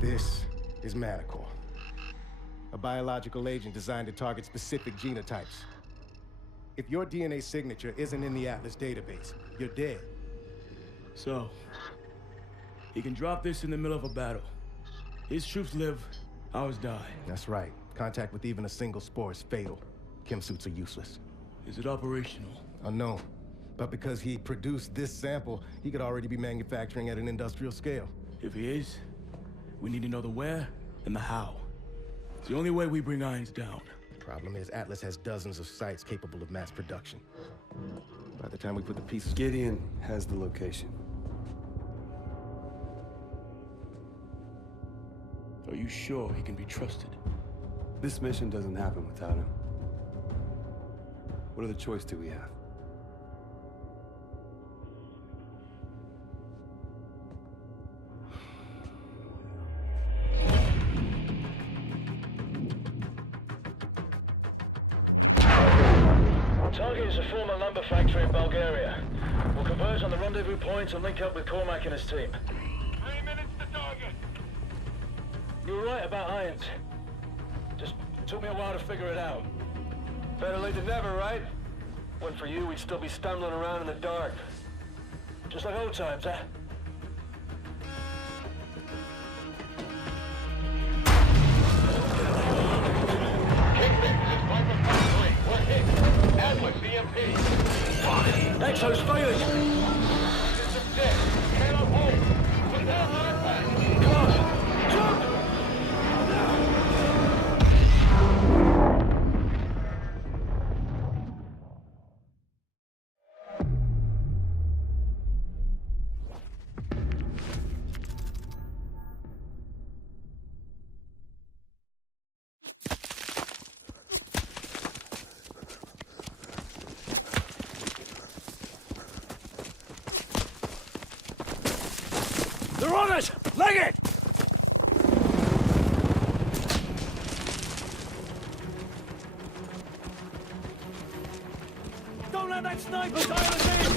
This is Manticore, a biological agent designed to target specific genotypes. If your DNA signature isn't in the Atlas database, you're dead. So, he can drop this in the middle of a battle. His troops live, ours die. That's right. Contact with even a single spore is fatal. Chem suits are useless. Is it operational? Unknown. But because he produced this sample, he could already be manufacturing at an industrial scale. If he is, we need to know the where and the how. It's the only way we bring Irons down. Problem is, Atlas has dozens of sites capable of mass production. By the time we put the pieces... Gideon has the location. Are you sure he can be trusted? This mission doesn't happen without him. What other choice do we have? Target is a former lumber factory in Bulgaria. We'll converge on the rendezvous point and link up with Cormac and his team. 3 minutes to target. You were right about Irons. Just took me a while to figure it out. Better late than never, right? When for you, we'd still be stumbling around in the dark. Just like old times, huh? Atlas, EMP. Exo's failing! System dead. Cannot hold. Put down the impact. Come on! Jump! They're on us! Leg it! Don't let that sniper dial us in!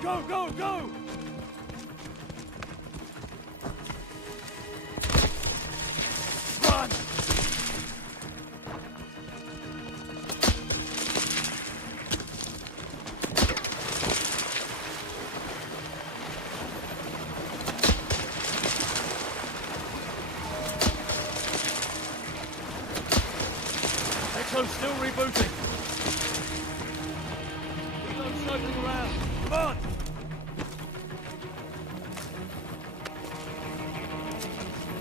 Go, go, go! Run! Exo's still rebooting. Reload circling around. Come on!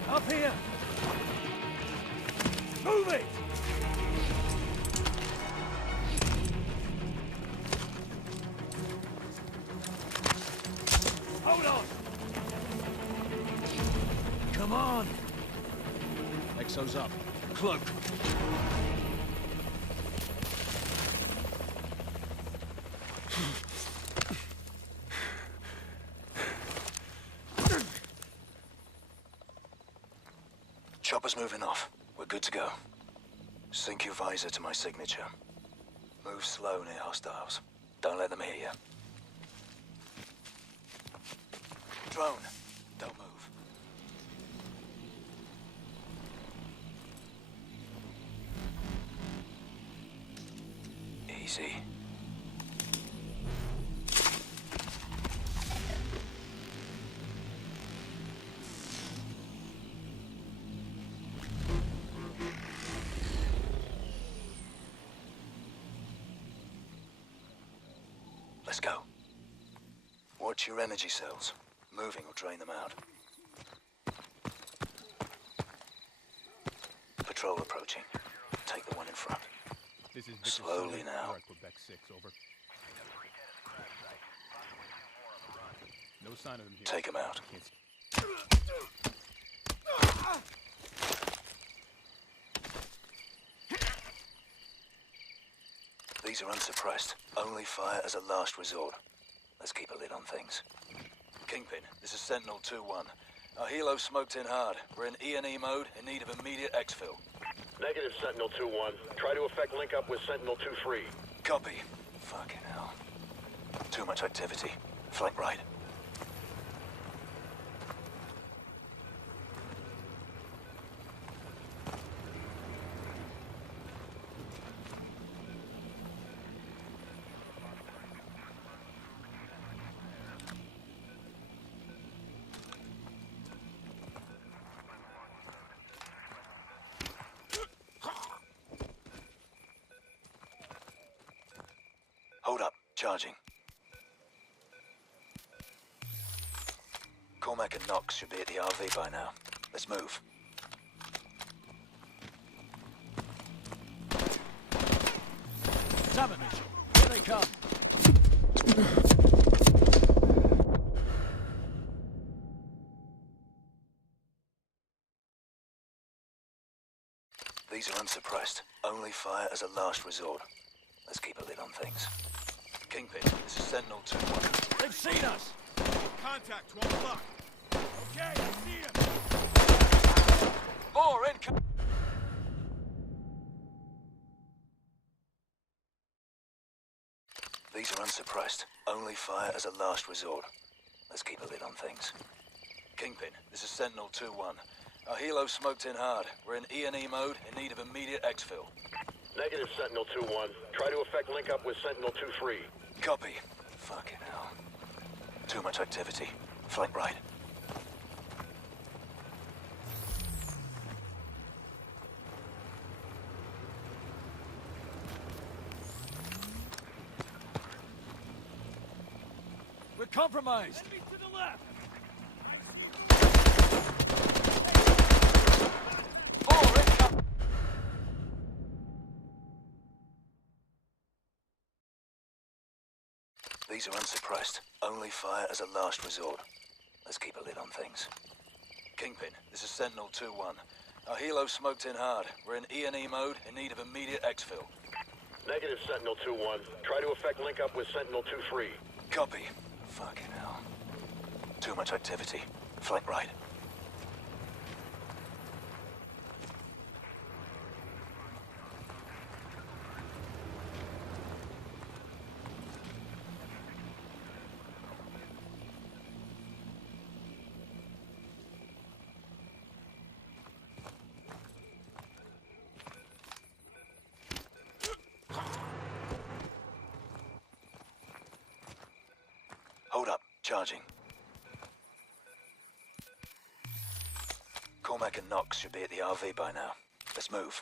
Up here! Move it! Hold on! Come on! Exo's up. Cloak. Chopper's moving off. We're good to go. Sync your visor to my signature. Move slow near hostiles. Don't let them hear you. Drone, don't move. Easy. Let's go. Watch your energy cells. Moving will drain them out. Patrol approaching. Take the one in front. This is Victor Slowly Solid, now. Quebec 6, over. No sign of them here. Take them out. These are unsuppressed. Only fire as a last resort. Let's keep a lid on things. Kingpin, this is Sentinel 2-1. Our helo smoked in hard. We're in E&E mode in need of immediate exfil. Negative, Sentinel 2-1. Try to effect link up with Sentinel 2-3. Copy. Fucking hell. Too much activity. Flank right. Hold up. Charging. Cormac and Knox should be at the RV by now. Let's move. Damn it, Mitchell. Here they come. These are unsuppressed. Only fire as a last resort. Let's keep a lid on things. Kingpin, this is Sentinel 2-1. They've seen us. Contact, 12 o'clock. Okay, I see him. More incoming! These are unsuppressed. Only fire as a last resort. Let's keep a lid on things. Kingpin, this is Sentinel 2-1. Our helo smoked in hard. We're in E&E mode in need of immediate exfil. Negative, Sentinel 2-1. Try to effect link up with Sentinel 2-3. Copy. Fucking hell. Too much activity. Flank right. We're compromised. Enemy to the left. More incoming! These are unsuppressed. Only fire as a last resort. Let's keep a lid on things. Kingpin, this is Sentinel 2-1. Our helo smoked in hard. We're in E&E mode in need of immediate exfil. Negative, Sentinel 2-1. Try to effect link up with Sentinel 2-3. Copy. Fucking hell. Too much activity. Flank right. Hold up. Charging. Cormac and Knox should be at the RV by now. Let's move.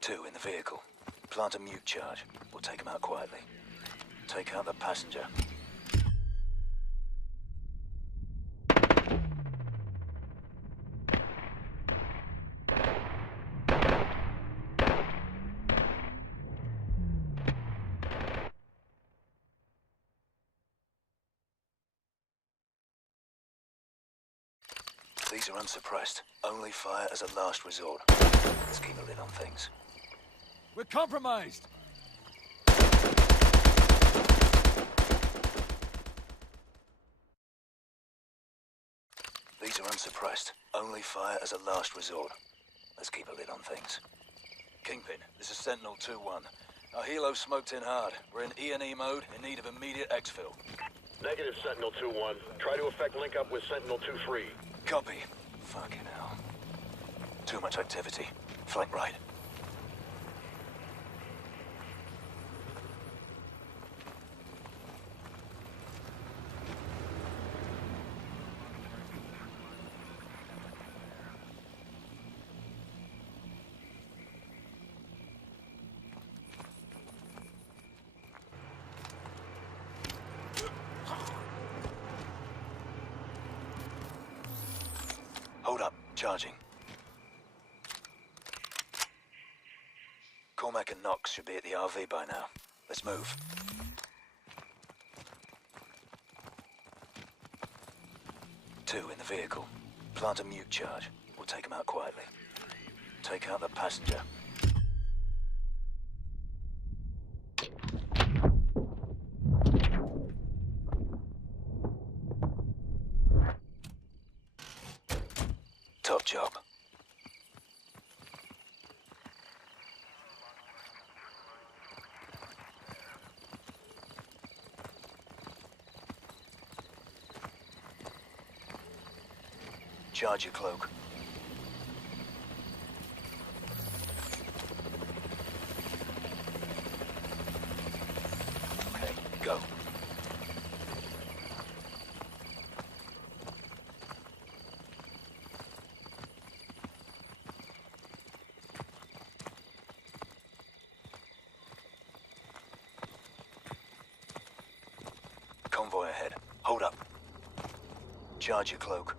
Two in the vehicle. Plant a mute charge. We'll take them out quietly. Take out the passenger. These are unsuppressed. Only fire as a last resort. Let's keep a lid on things. We're compromised. These are unsuppressed. Only fire as a last resort. Let's keep a lid on things. Kingpin, this is Sentinel 2-1. Our helo smoked in hard. We're in E&E mode in need of immediate exfil. Negative, Sentinel 2-1. Try to effect link up with Sentinel 2-3. Copy. Fucking hell. Too much activity. Flank right. Hold up. Charging. Cormac and Knox should be at the RV by now. Let's move. Two in the vehicle. Plant a mute charge. We'll take them out quietly. Take out the passenger. job. Charge your cloak. Okay, go. Convoy ahead. Hold up. Charge your cloak.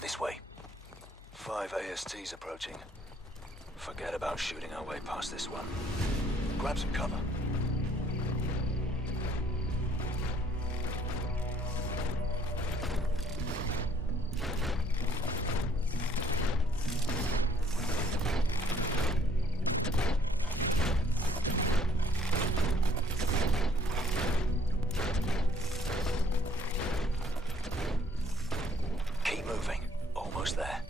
This way. 5 ASTs approaching. Forget about shooting our way past this one. Grab some cover. Keep moving. Almost there.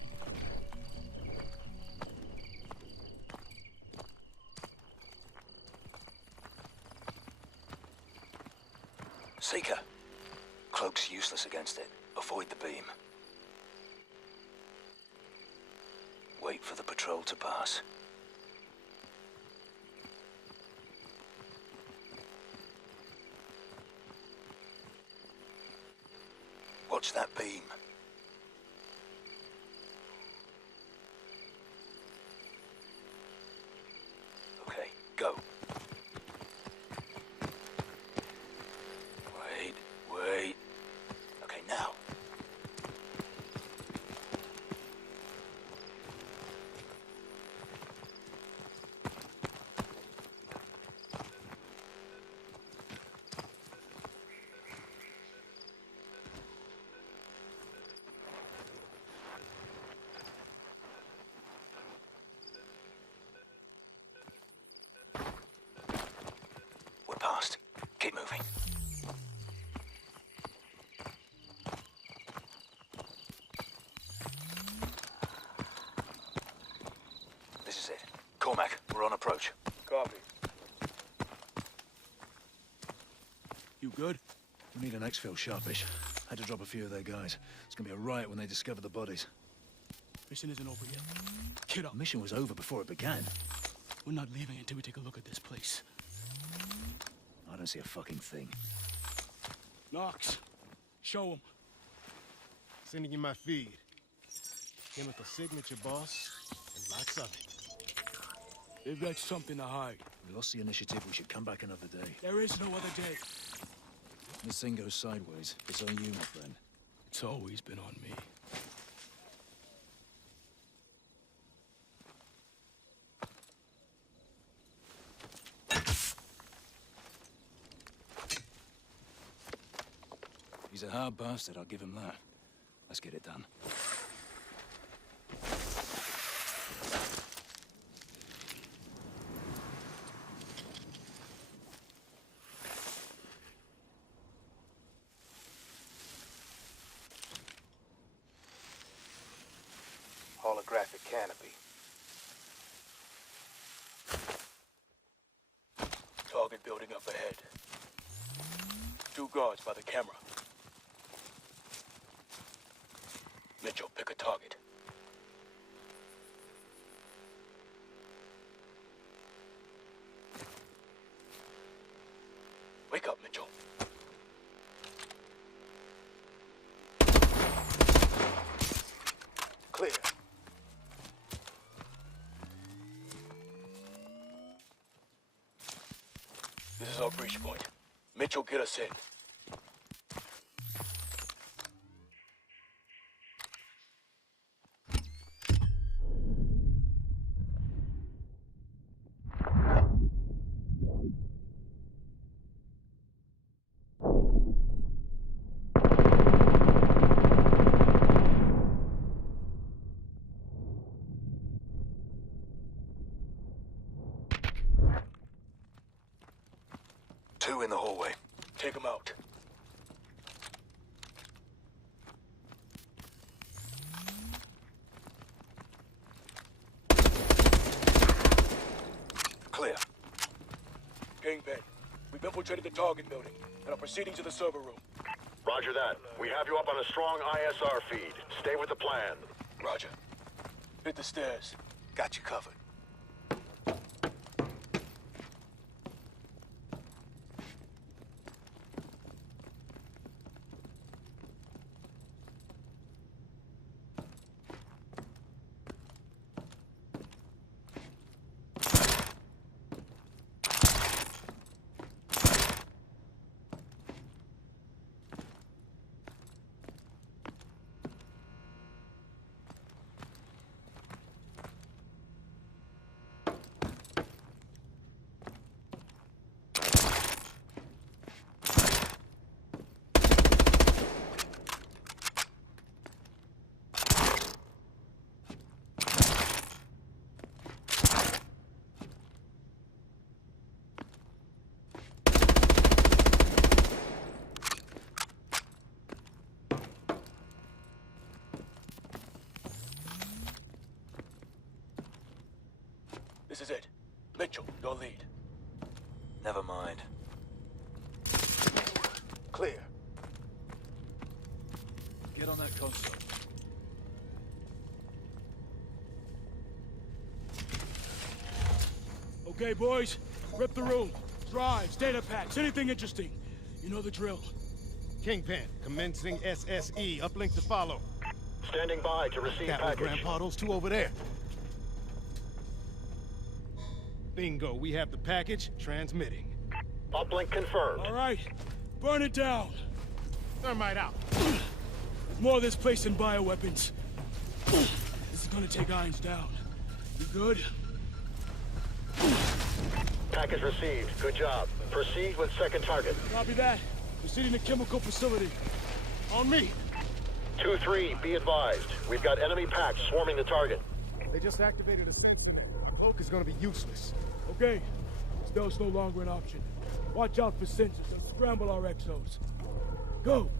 Seeker. Cloak's useless against it. Avoid the beam. Wait for the patrol to pass. Watch that beam. Okay, go. Wait. Okay, now. We're past. Keep moving. This is it. Cormac, we're on approach. Copy. You good? We need an exfil sharpish. Had to drop a few of their guys. It's gonna be a riot when they discover the bodies. Mission isn't over yet. Get up. Mission was over before it began. We're not leaving until we take a look at this place. I don't see a fucking thing. Knox, show them. Sending you my feed. Chemical signature, boss. And lots of it. They've got something to hide. We lost the initiative, we should come back another day. There is no other day. This thing goes sideways. It's on you, my friend. It's always been on me. He's a hard bastard, I'll give him that. Let's get it done. Holographic canopy. Target building up ahead. 2 guards by the camera. Mitchell, pick a target. Wake up, Mitchell. Clear. This is our breach point. Mitchell, get us in. in the hallway. Take him out. Clear. Kingpin, we've infiltrated the target building and are proceeding to the server room. Roger that. We have you up on a strong ISR feed. Stay with the plan. Roger. Hit the stairs. Got you covered. This is it. Mitchell, your lead. Never mind. Clear. Get on that console. Okay, boys. Rip the room. Drives, data packs, anything interesting. You know the drill. Kingpin, commencing SSE. Uplink to follow. Standing by to receive That was package. Grandpa, those two over there. Bingo, we have the package transmitting. Uplink confirmed. All right. Burn it down. Thermite out. There's more of this place than bioweapons. This is gonna take Irons down. You good? Package received. Good job. Proceed with second target. Copy that. Proceeding to chemical facility. On me. 2-3, be advised. We've got enemy packs swarming the target. They just activated a sensor net. Cloak is gonna be useless. Okay. Stealth's no longer an option. Watch out for sensors. They'll scramble our exos. Go!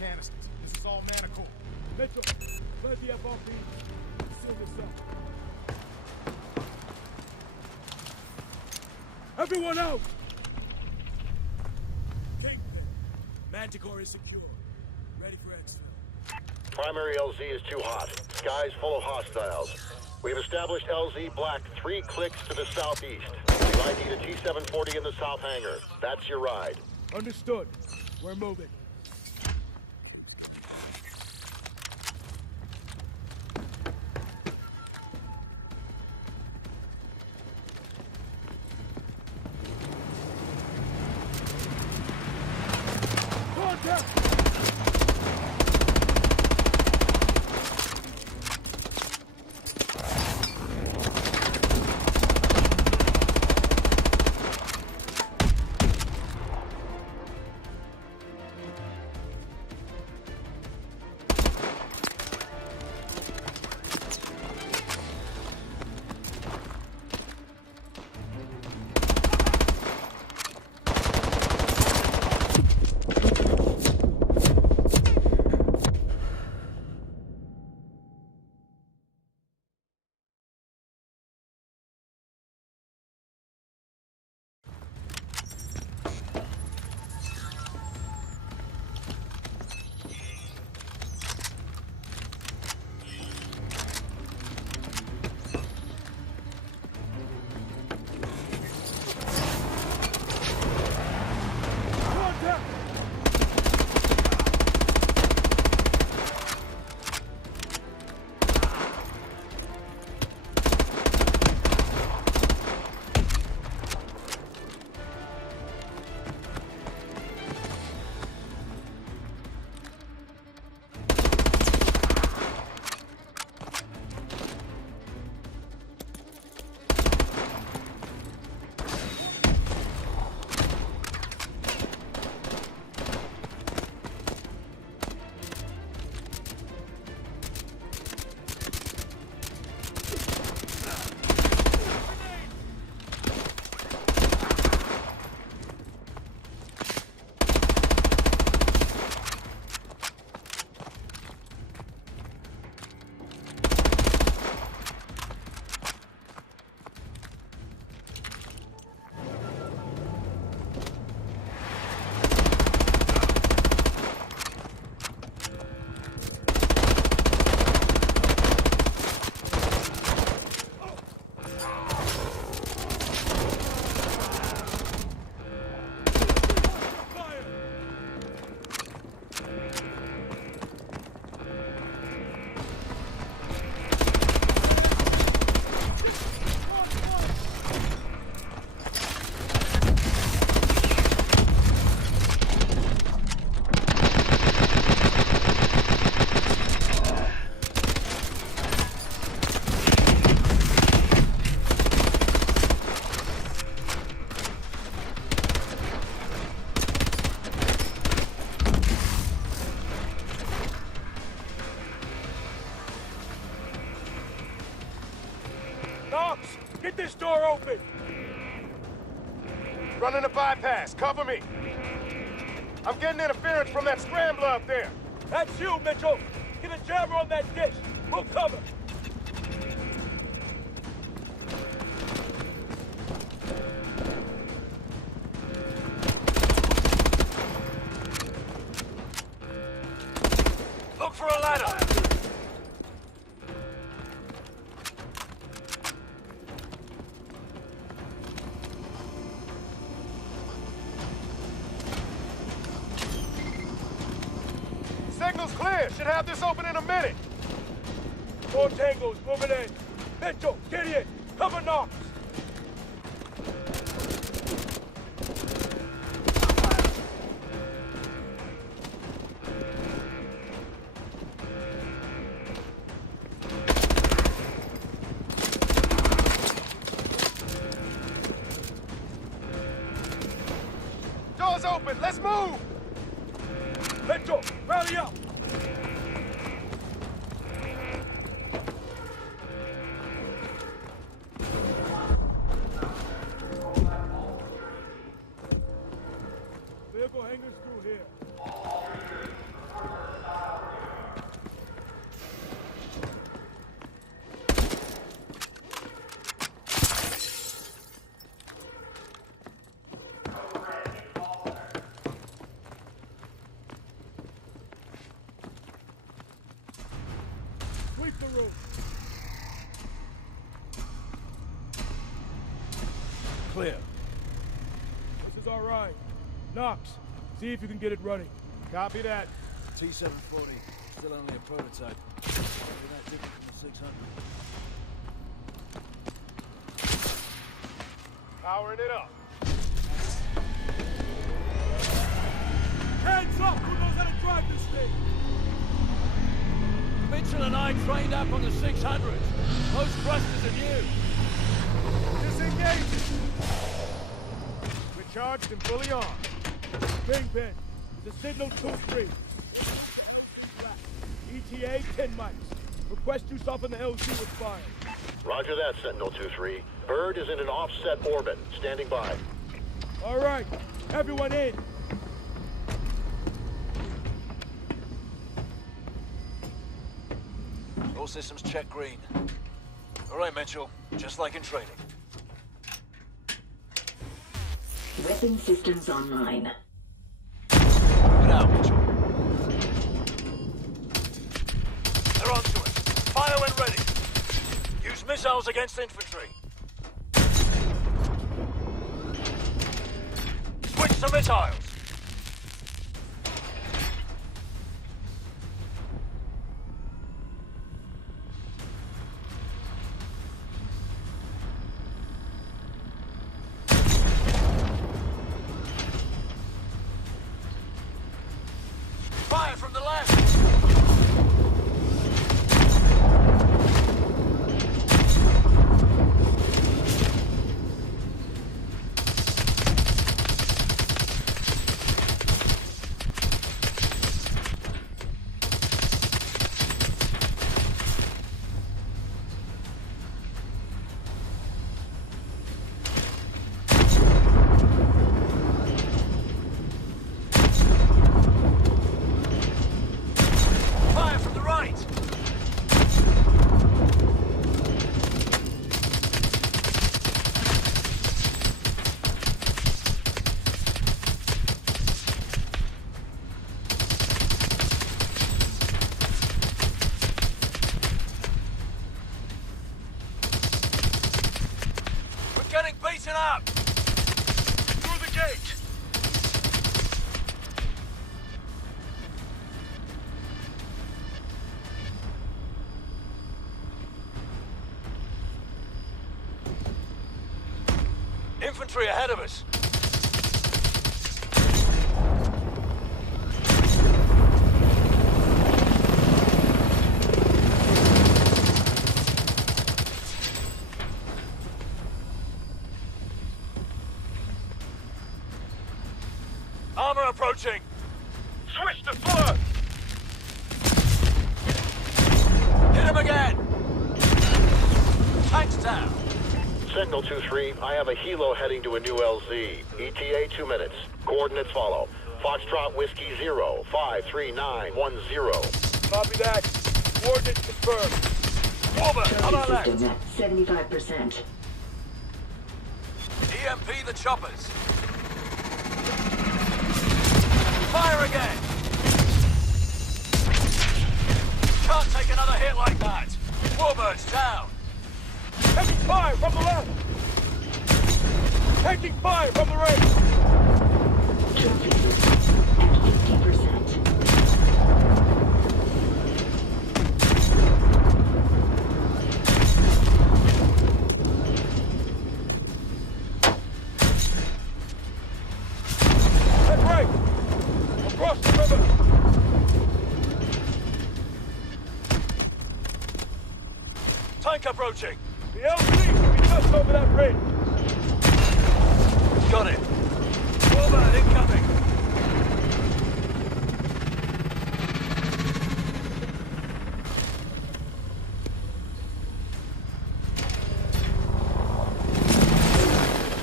canisters. This is all Manacle. Mitchell, let the FRP seal this up. Everyone out! Kingpin, Manticore is secure. Ready for exfil. Primary LZ is too hot. Sky's full of hostiles. We have established LZ Black 3 clicks to the southeast. You ID'd a T-740 in the south hangar. That's your ride. Understood. We're moving. Contact! Knox, get this door open! Running a bypass, cover me! I'm getting interference from that scrambler up there! That's you, Mitchell! Get a jammer on that dish! We'll cover! Look for a ladder! Signal's clear! Should have this open in a minute! 4 tangos moving in! Mitchell, get in! Cover Knox! Door's open! Let's move! Mitchell, rally up! Vehicle hangers through here. is all right. Knox, see if you can get it running. Copy that. T-740, still only a prototype. Maybe that different from the 600. Powering it up. Hands up! Who knows how to drive this thing? Mitchell and I trained up on the 600s. Most thrusters are new. Disengage! We're charged and fully armed. Kingpin, the signal 2-3. ETA 10 miles. Request you soften the LZ with fire. Roger that, Sentinel 2-3. Bird is in an offset orbit. Standing by. All right, everyone in. All systems check green. All right, Mitchell. Just like in training. Weapon systems online. Get out, Mitchell. They're onto it. Fire when ready. Use missiles against infantry. Switch to missiles. Fire from the left! Fire from the right! We're getting beaten up! Through the gate! Infantry ahead of us! Armor approaching! Switch to fire! Hit him again! Tanks down! Sentinel 2-3, I have a helo heading to a new LZ. ETA 2 minutes. Coordinates follow. Foxtrot Whiskey 0, 53910. Copy that. Coordinates confirmed. Over! On our Trophy left! systems at 75%. EMP the choppers! Fire again! Can't take another hit like that! Warbird's down! Taking fire from the left. Taking fire from the right. Trophy systems at 50%. Head right. Across the river. Tank approaching! The LZ will be just over that ridge. Got it! Warbird incoming!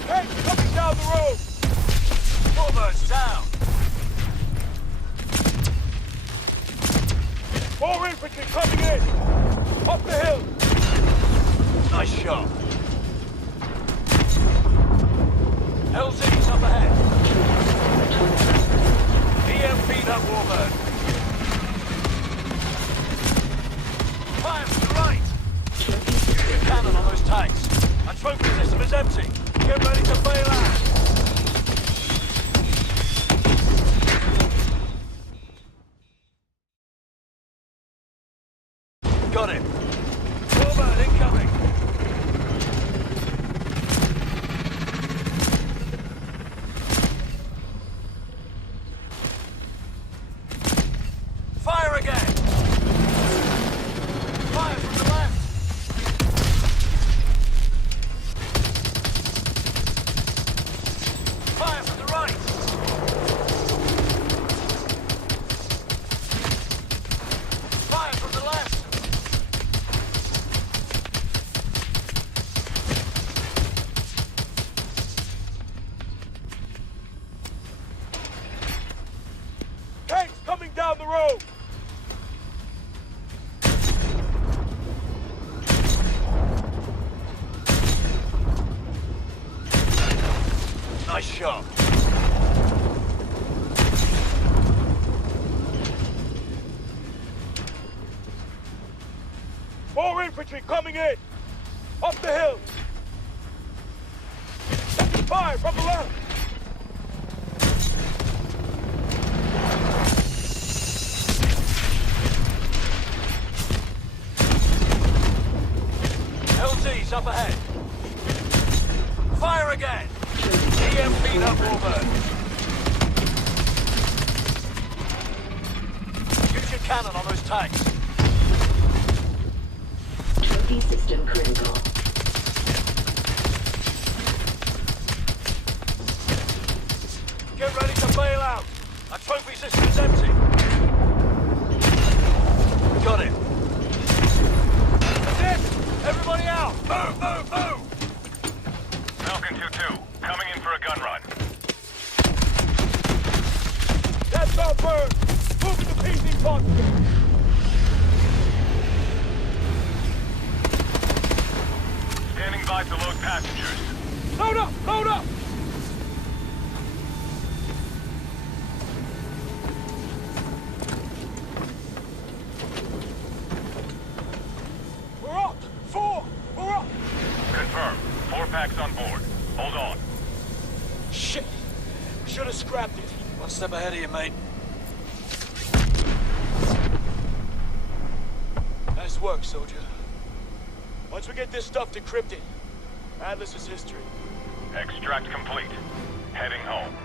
Hey, coming down the road. Warbird's down! More infantry coming in. Up the hill. Nice shot! LZ's up ahead! EMP that Warbird! Fire to the right! Use your cannon on those tanks! Our trophy system is empty! Get ready to bail out! down the road! Nice shot. More infantry coming in! Up the hill! Taking fire from the left! LT's up ahead. Fire again! EMP up Warbird. Use your cannon on those tanks. Trophy system critical. Get ready to bail out. Our trophy system's empty. Got it. That's it! Everybody out! Move, move, move! Falcon 2-2, coming in for a gun run. That's our bird! Moving to PC posture! Standing by to load passengers. Load up! Load up! We're up! 4! We're up! Confirmed. 4 packs on board. Hold on. Shit! We should have scrapped it. One step ahead of you, mate. Nice work, soldier. Once we get this stuff decrypted, Atlas is history. Extract complete. Heading home.